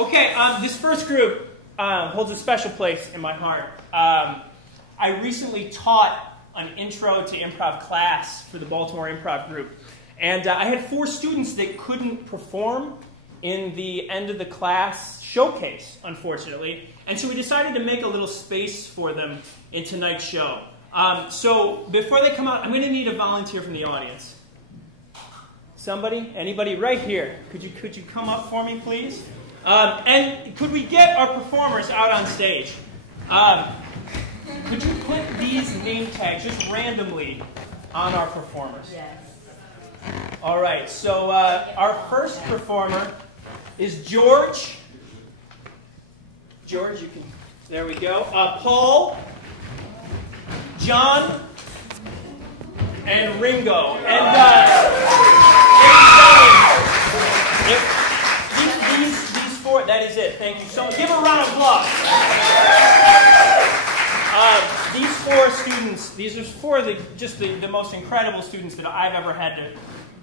Okay, this first group holds a special place in my heart. I recently taught an intro to improv class for the Baltimore Improv group. And I had 4 students that couldn't perform in the end of the class showcase, unfortunately. And so we decided to make a little space for them in tonight's show. So before they come out, I'm going to need a volunteer from the audience. Somebody? Anybody? Right here. Could you come up for me, please? And could we get our performers out on stage? Could you put these name tags just randomly on our performers? Yes. All right, so our first performer is George. George, you can, there we go. Paul, John, and Ringo. These 4, that is it. Thank you so much. Give a round of applause. These 4 students, these are 4 of the most incredible students that I've ever had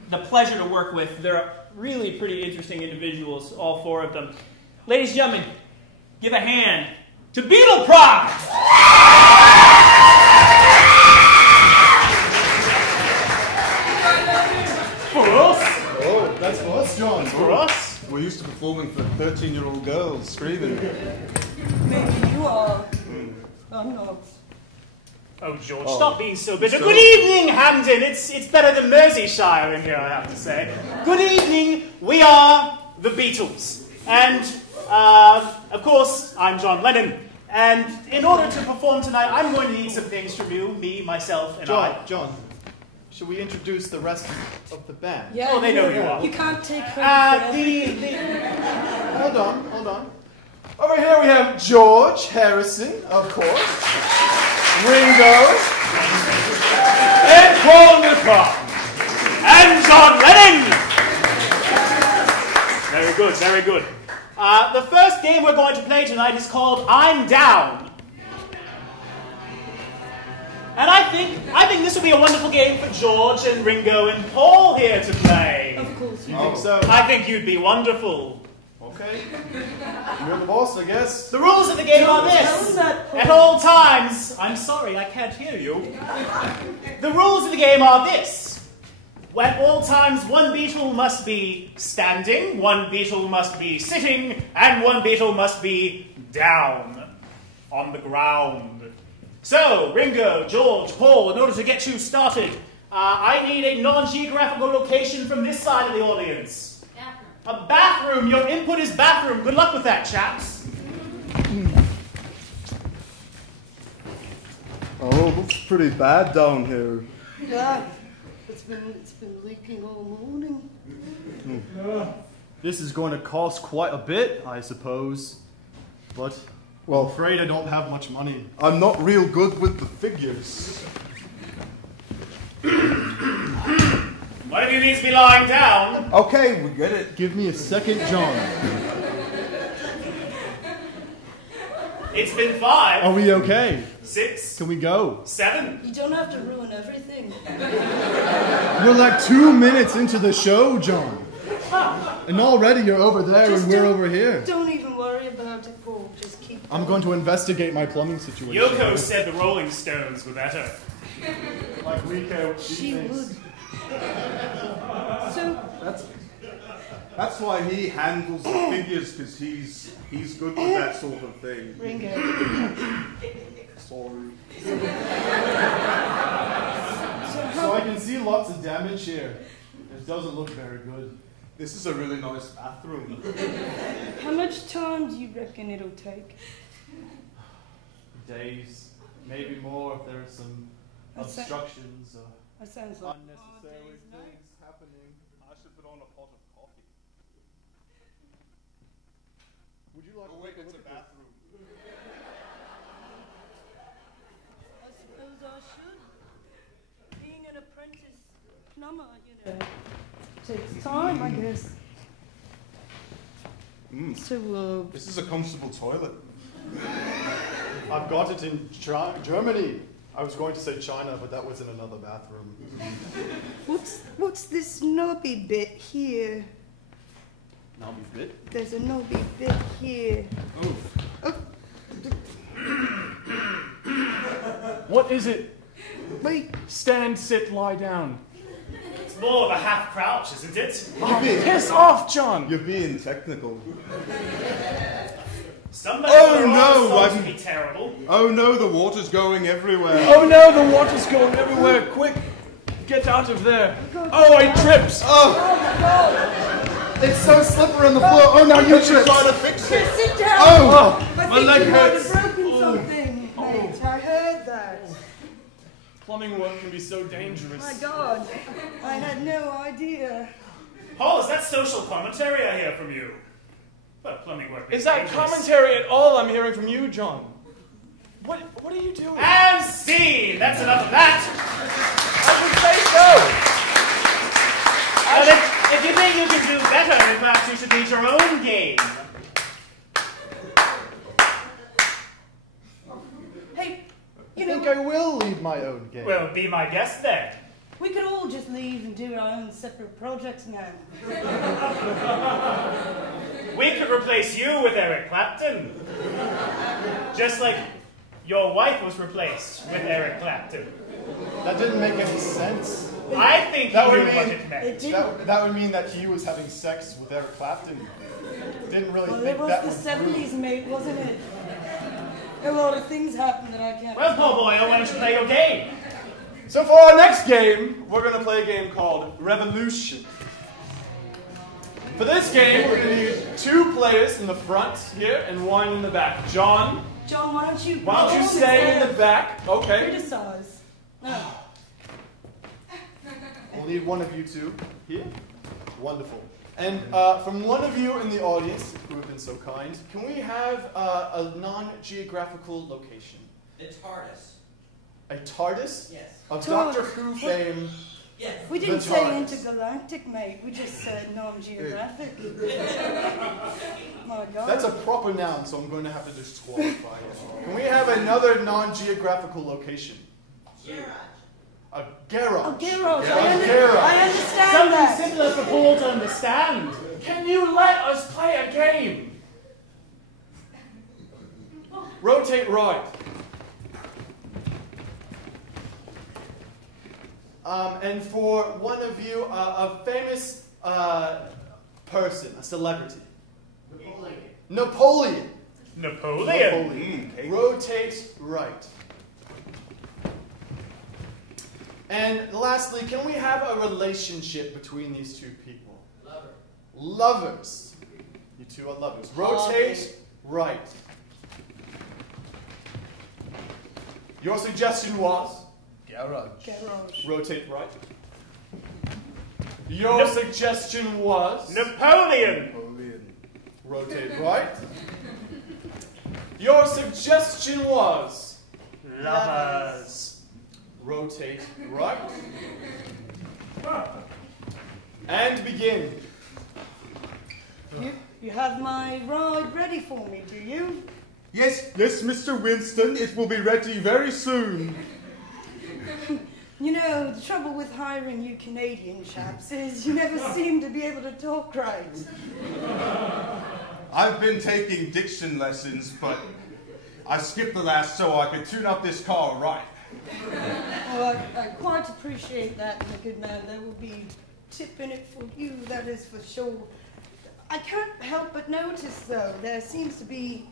the pleasure to work with. They're really pretty interesting individuals, all 4 of them. Ladies and gentlemen, give a hand to Beatleprov! For us? Oh, that's for us, John. For us? We're used to performing for 13-year-old girls, screaming. Maybe you are. I'm not. Oh, George, stop being so bitter. Good evening, Hamden. It's better than Merseyside in here, I have to say. Good evening. We are the Beatles. And, of course, I'm John Lennon. And in order to perform tonight, I'm going to need some things from you, me, myself, and I. John, should we introduce the rest of the band? Yeah, Oh, they know who you are. You can't take credit Hold on. Over here we have George Harrison, of course. Ringo. And Paul Newcott. And John Lennon. Very good, very good. The first game we're going to play tonight is called I'm Down. And I think this will be a wonderful game for George and Ringo and Paul here to play. Of course. You think so? I think you'd be wonderful. Okay. You're the boss, I guess. The rules of the game are Tell this. them that, Paul. At all times, I'm sorry, I can't hear you. The rules of the game are this. At all times, one Beatle must be standing, one Beatle must be sitting, and one Beatle must be down on the ground. So, Ringo, George, Paul, in order to get you started, I need a non-geographical location from this side of the audience. A bathroom. Your input is bathroom. Good luck with that, chaps. Oh, looks pretty bad down here. Yeah. It's been leaking all morning. This is going to cost quite a bit, I suppose. But, well, I'm afraid I don't have much money. I'm not real good with the figures. One of you needs to be lying down. Okay, we get it. Give me a second, John. It's been 5. Are we okay? 6. Can we go? 7. You don't have to ruin everything. We're like 2 minutes into the show, John. And already you're over there and we're over here. Don't even worry about it, Paul. Just keep I'm going to investigate my plumbing situation. Yoko said the Rolling Stones were better. Like we care what She thinks. would. So, That's why he handles the figures, because he's good with that sort of thing. Ringo. Sorry. So I can see lots of damage here. It doesn't look very good. This is a really nice bathroom. How much time do you reckon it'll take? Days, maybe more if there are some obstructions or That sounds like unnecessary things happening. I should put on a pot of coffee. Would you like to wait, take a it's look a at bathroom. I suppose I should. Being an apprentice plumber, you know, takes time, I guess. So, This is a comfortable toilet. I've got it in Germany. I was going to say China, but that was in another bathroom. what's this knobby bit here? Nobby bit? There's a Nobby bit here. Oh. What is it? Wait. Stand, sit, lie down. It's more of a half crouch, isn't it? Oh, piss off, John! You're being technical. Somebody to be terrible. Oh no, the water's going everywhere. Oh no, the water's going everywhere. Quick, get out of there. Oh, I tripped. Oh! It's so slippery on the floor. Oh, now you tripped. Trying to fix it. Sit down. Oh! I my think leg you might hurts. have broken something, mate. I heard that. Plumbing work can be so dangerous. My God, I had no idea. Paul, is that social commentary I hear from you? Well, plumbing work Is that commentary at all I'm hearing from you, John? What are you doing? And scene! That's enough of that! I would say so. But if you think you can do better, then perhaps you should lead your own game. Hey, I think I will lead my own game. Well, be my guest then. we could all just leave and do our own separate projects now. We could replace you with Eric Clapton. Just like your wife was replaced with Eric Clapton. That didn't make any sense. I think That you would knew what mean- it meant. It didn't. That would mean that he was having sex with Eric Clapton. Didn't really Well, think it was that the would 70s, mate, wasn't it? A lot of things happened that I can't. Well, Paul Boyle, why don't you play your game? So for our next game, we're going to play a game called Revolution. For this game, we're going to need 2 players in the front here and 1 in the back. John, John, why don't you stay in the back? Okay. criticize? No. We'll need one of you two here. Wonderful. And from one of you in the audience, who have been so kind, can we have a non-geographical location? The TARDIS. A TARDIS? Yes. Of TARDIS. Doctor Who fame. Yes. We didn't The say TARDIS. intergalactic, mate. We just said non-geographic. My God. That's a proper noun, so I'm going to have to disqualify it. Can we have another non-geographical location? Garage. A garage. Oh, garage. Yeah, garage. I understand Something that. simpler for Paul to understand. Can you let us play a game? Rotate right. And for one of you, a famous person, a celebrity. Napoleon. Napoleon. Rotate right. And lastly, can we have a relationship between these 2 people? Lover. Lovers. You 2 are lovers. Rotate right. Your suggestion was? Garage. Garage. Rotate right. Your suggestion was? Napoleon. Napoleon. Rotate right. Your suggestion was? Lovers. Rotate right. And begin. You have my ride ready for me, do you? Yes, Mr. Winston, it will be ready very soon. You know, the trouble with hiring you Canadian chaps is you never seem to be able to talk right. I've been taking diction lessons, but I skipped the last so I could tune up this car right. Well, I quite appreciate that, my good man. There will be tip in it for you, that is for sure. I can't help but notice, though, there seems to be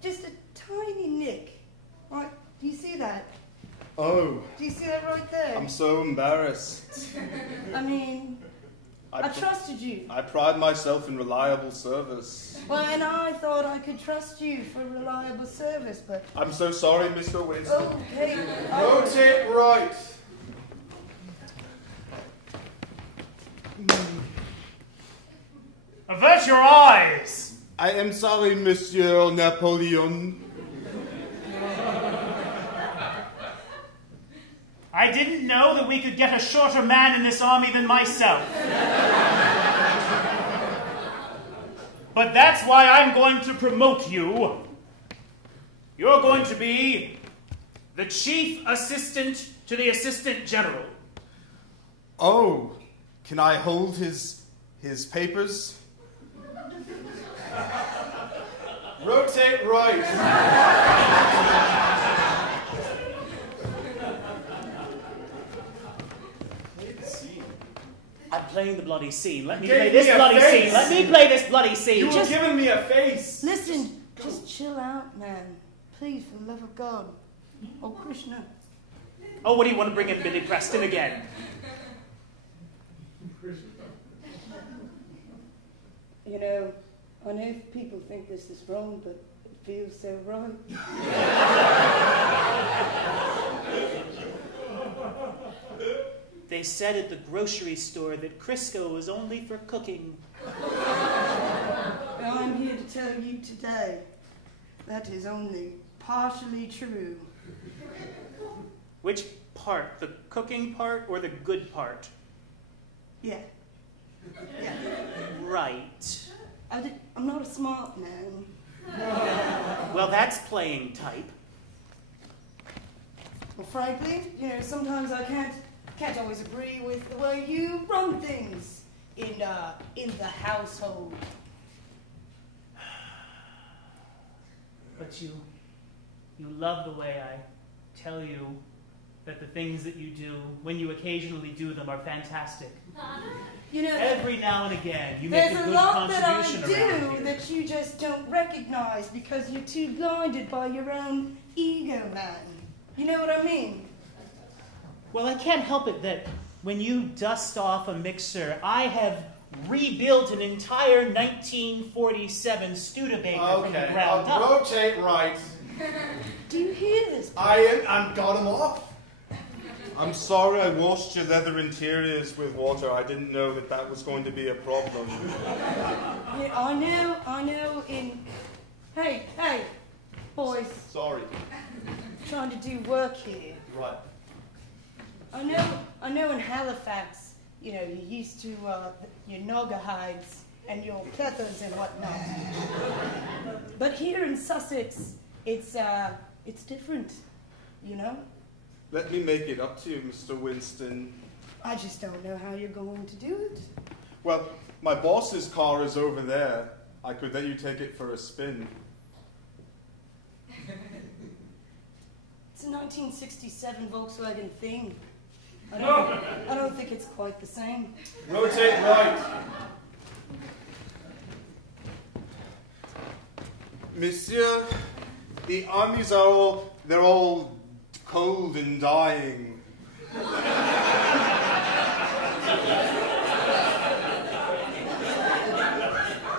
just a tiny nick. Right? Do you see that? Oh, Do you see that right there? I'm so embarrassed. I mean, I trusted you. I pride myself in reliable service. Well, and I thought I could trust you for reliable service, but I'm so sorry, Mr. Winston. okay. Rotate right. Avert your eyes. I am sorry, Monsieur Napoleon. I didn't know that we could get a shorter man in this army than myself. But that's why I'm going to promote you. You're going to be the chief assistant to the assistant general. Oh, can I hold his his papers. Rotate right. I'm playing the bloody scene. Let me Gave play this me a bloody face. scene. Let me play this bloody scene. You were giving me a face. Listen, just chill out, man. Please, for the love of God. Oh, Krishna. Oh, what do you want to bring in Billy Preston again? You know, I know people think this is wrong, but it feels so right. They said at the grocery store that Crisco was only for cooking. Well, I'm here to tell you today that is only partially true. Which part? The cooking part or the good part? Yeah. Yeah. Right. I'm not a smart man. Well, that's playing type. Well, frankly, you know, sometimes I can't always agree with the way you run things in the household. But you love the way I tell you that the things that you do, when you occasionally do them, are fantastic. You know, Every now and again, you make there's a a good lot that I contribution around do here. that you just don't recognize because you're too blinded by your own ego, man. You know what I mean? Well, I can't help it that when you dust off a mixer, I have rebuilt an entire 1947 Studebaker from the ground up. Rotate right. Do you hear this? I'm got him off. I'm sorry I washed your leather interiors with water. I didn't know that was going to be a problem. Yeah, I know Hey, boys, Sorry. trying to do work here. Right. I know in Halifax, you know, you're used to your Naga hides and your pleathers and whatnot. But here in Sussex, it's different, you know? Let me make it up to you, Mr. Winston. I just don't know how you're going to do it. Well, my boss's car is over there. I could let you take it for a spin. It's a 1967 Volkswagen thing. I don't think it's quite the same. Rotate right. Monsieur, the armies are all cold and dying.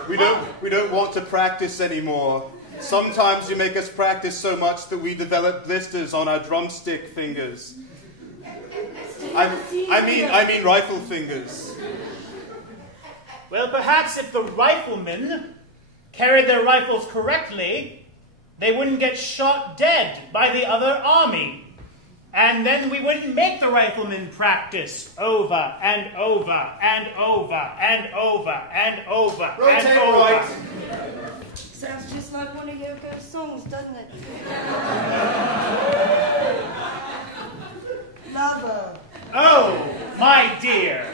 We don't want to practice anymore. Sometimes you make us practice so much that we develop blisters on our drumstick fingers. I mean rifle fingers. Well, perhaps if the riflemen carried their rifles correctly, they wouldn't get shot dead by the other army. And then we wouldn't make the riflemen practice over and over and over and over and over Rotate and over. right. Sounds just like one of Yoko's songs, doesn't it? Lover. Oh, my dear.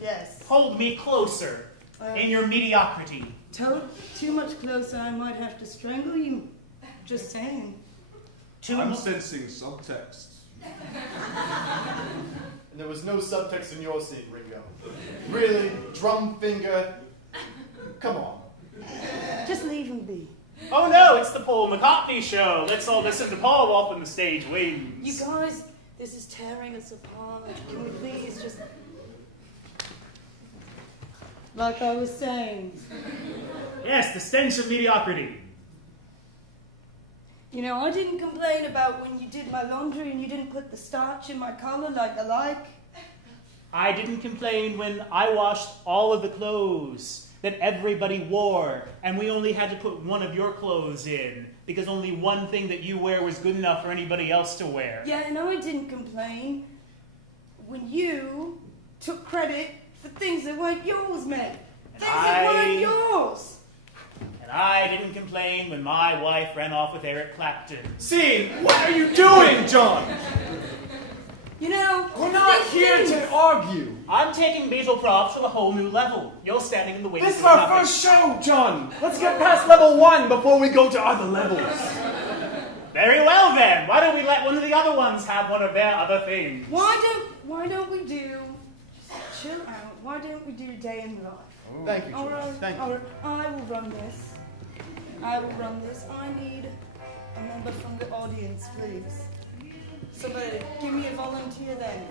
Yes. Hold me closer in your mediocrity. Too much closer, I might have to strangle you. Just saying. I'm sensing subtext. And there was no subtext in your scene, Ringo. Really? Drum finger? Come on. Just leave him be. Oh no, it's the Paul McCartney show. Let's all listen to Paul while from the stage wings. You guys, this is tearing us apart. Can we please just... Like I was saying. Yes, the stench of mediocrity. You know, I didn't complain about when you did my laundry and you didn't put the starch in my collar like I like. I didn't complain when I washed all of the clothes that everybody wore, and we only had to put one of your clothes in, because only one thing that you wear was good enough for anybody else to wear. Yeah, and I didn't complain when you took credit for things that weren't yours, mate. Things that weren't yours. And I didn't complain when my wife ran off with Eric Clapton. Scene, what are you doing, John? You know, We're not here to argue. I'm taking Beatleprov to a whole new level. You're standing in the wings. This is doing our nothing. first show, John. Let's get past level 1 before we go to other levels. Very well then. Why don't we let one of the other ones have one of their other things? Why don't we do, just chill out, why don't we do day in life? Thank you, All George. right, Thank all you. right, I will run this. I need a member from the audience, please. Somebody, give me a volunteer then.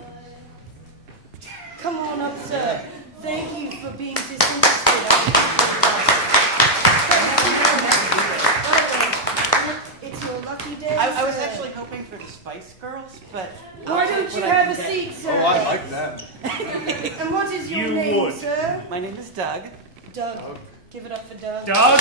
Come on up, sir. Thank you for being disinterested. It's your lucky day. I was sir. actually hoping for the Spice Girls, but Why I'll don't take you what I have a can get. seat, sir? Oh, I like that. And what is your You name, would. sir? My name is Doug. Doug. Give it up for Doug. Doug?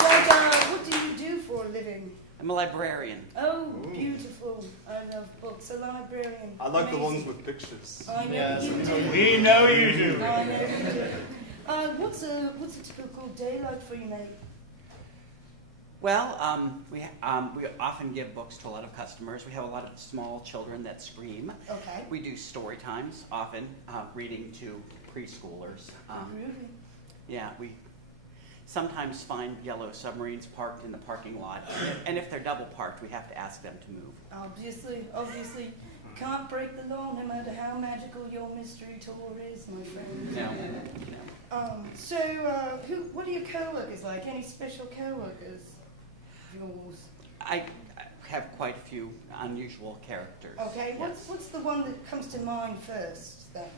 Doug, what do you do for a living? I'm a librarian. Oh, beautiful. I love books. A librarian. I like the Amazing. ones with pictures. I know Yes, you we do. We know you do. I know you do. What's a typical day like for you, mate? Well, we often give books to a lot of customers. We have a lot of small children that scream. Okay. We do story times, often reading to preschoolers. Groovy. Yeah, we sometimes find yellow submarines parked in the parking lot, and if they're double parked, we have to ask them to move. Obviously, can't break the law no matter how magical your mystery tour is, my friend. No. What are your co-workers like? Any special co-workers? Yours. I have quite a few unusual characters. Okay, Yes. what's the one that comes to mind first, then?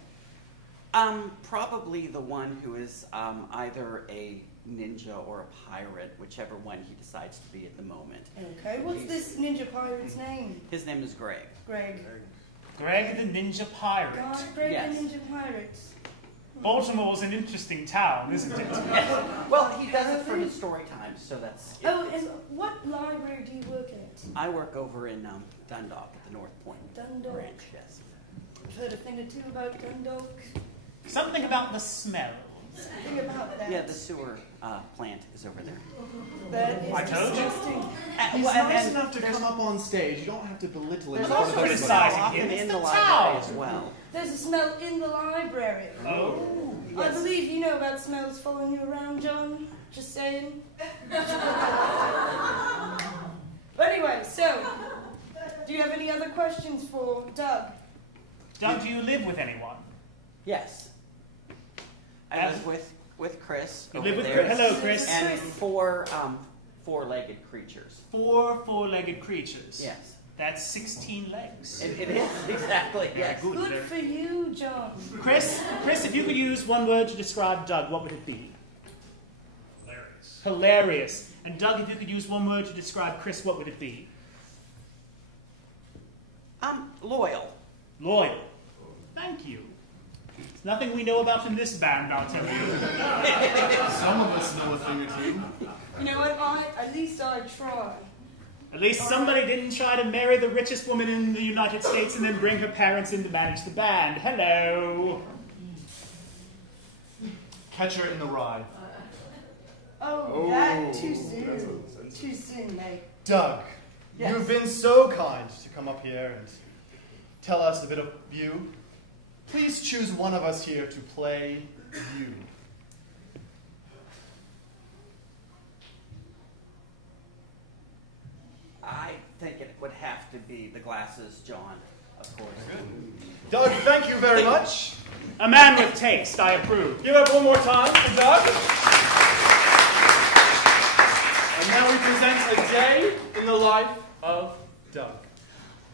Probably the one who is either a ninja or a pirate, whichever one he decides to be at the moment. Okay, what's this ninja pirate's name? His name is Greg. Greg. Greg the Ninja Pirate. God, Greg Yes. the Ninja Pirate. Baltimore's an interesting town, isn't it? Well, he does it for his story times, so that's. Oh, and what library do you work at? I work over in Dundalk at the North Point Dundalk. branch. Yes. I've heard a thing or two about Dundalk. Something about the smell. Something about that. Yeah, the sewer plant is over there. That is I told you. disgusting. He's Well, nice and enough to there's- come up on stage. You don't have to belittle him. There's in front also of a everybody. smell criticizing often him. in It's the the library town. as well. There's a smell in the library. Oh. I believe you know about smells following you around, John. Just saying. But anyway, so, do you have any other questions for Doug? Doug, do you live with anyone? Yes. I As- live with Chris. You over live with there. Chris. Hello, Chris. And four four-legged creatures. Four four-legged creatures. Yes. That's 16 legs. It is, exactly, yes. Good. Good for you, John. Chris, if you could use one word to describe Doug, what would it be? Hilarious. Hilarious. And Doug, if you could use one word to describe Chris, what would it be? Loyal. Loyal. Thank you. There's nothing we know about in this band, I'll tell you. Some of us know a thing or two. You know what? At least I try. At least somebody didn't try to marry the richest woman in the United States and then bring her parents in to manage the band. Hello. Catcher in the Rye. Oh, that too soon. Too soon, mate. Doug, Yes. you've been so kind to come up here and tell us a bit of you. Please choose one of us here to play you. I think it would have to be the glasses, John, of course. Doug, thank you very much. A man with taste, I approve. Give up one more time for Doug. And now we present a day in the life of Doug.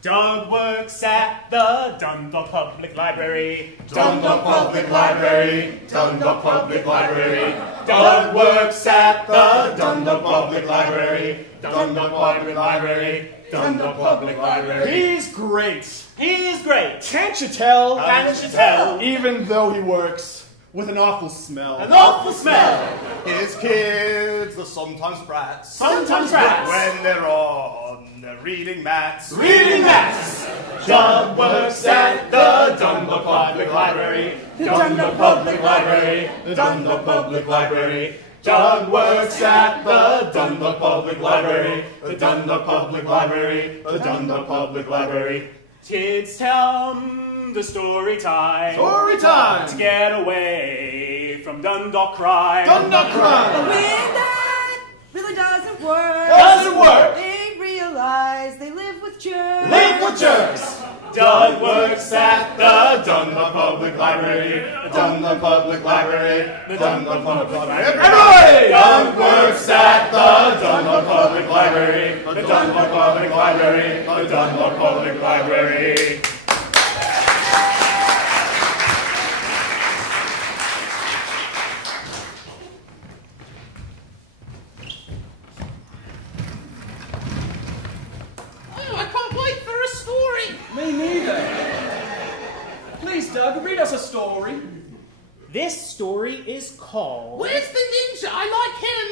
Doug works at the Dundalk Public Library. Dundalk Public Library, Dundalk Public Library. Doug works at the Dundalk Public Library, Dundalk Public Library, Dundalk Public Library. He's great. He is great. Can't you tell? Can't you tell? Even though he works with an awful smell. An awful smell. His kids are sometimes brats. Sometimes rats. When they're on the reading mats. Reading maths. Doug works at the Dundalk Public Library, Dundalk Public Library, Dundalk Public Library. Doug works at the Dundalk Public Library. The Dundalk Public Library. The Dundalk Public Library. Kids tell the story time. Story time! To get away from Dundalk crime. Dundalk But crime! when that really doesn't work, Doesn't work! they realize they live with jerks. Live with jerks! Doug works at the Dundalk Public Library. The Dundalk Public Library. The Dundalk Public Library. Everybody! Doug works at the Dundalk Public Library. The Dundalk Public Library. The Dundalk Public Library. I can't wait for a story. Me neither. Please, Doug, read us a story. This story is called... Where's the ninja? I like him.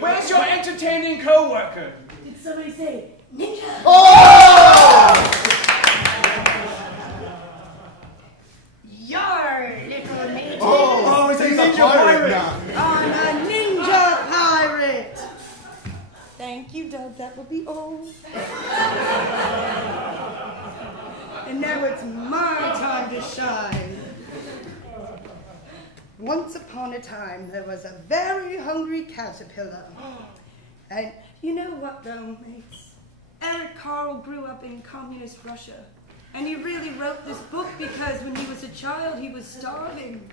Where's your entertaining co-worker? Did somebody say ninja? Yar, little matey. Oh, he's a ninja pirate now. I'm a ninja pirate. Thank you, Doug. That will be all. And now it's my time to shine. Once upon a time, there was a very hungry caterpillar. And you know what, though, mates? Eric Carl grew up in communist Russia. And he really wrote this book because when he was a child, he was starving.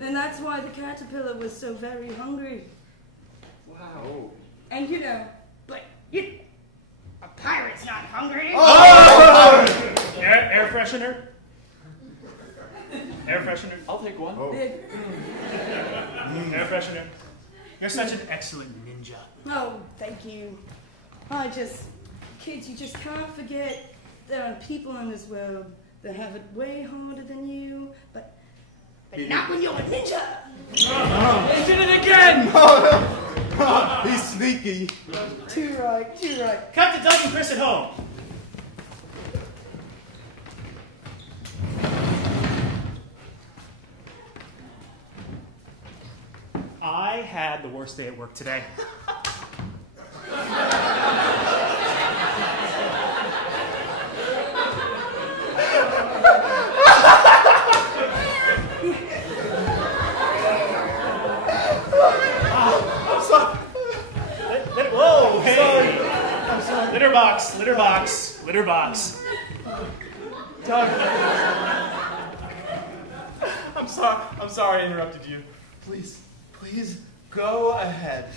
And that's why the caterpillar was so very hungry. Wow. And you know, but a pirate's not hungry. Air freshener? Air freshener? I'll take one. Air freshener. You're such an excellent ninja. Oh, thank you. Kids, you just can't forget there are people in this world that have it way harder than you, but not when you're a ninja. He did it again! He's sneaky. Too right. Cut to Doug and Chris at home. I had the worst day at work today. Whoa, hey! I'm sorry. Litter box. Doug. I'm sorry I interrupted you. Please go ahead.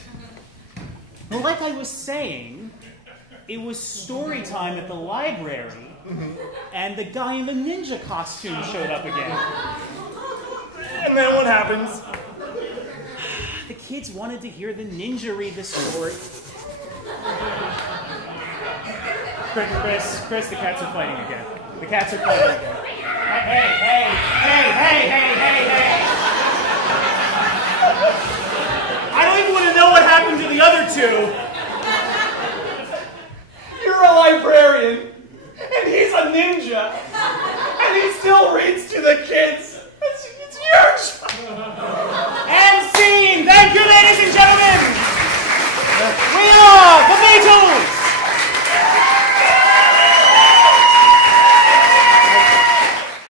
Well, like I was saying, it was story time at the library, and the guy in the ninja costume showed up again. And then what happens? The kids wanted to hear the ninja read the story. Chris, the cats are fighting again. Hey!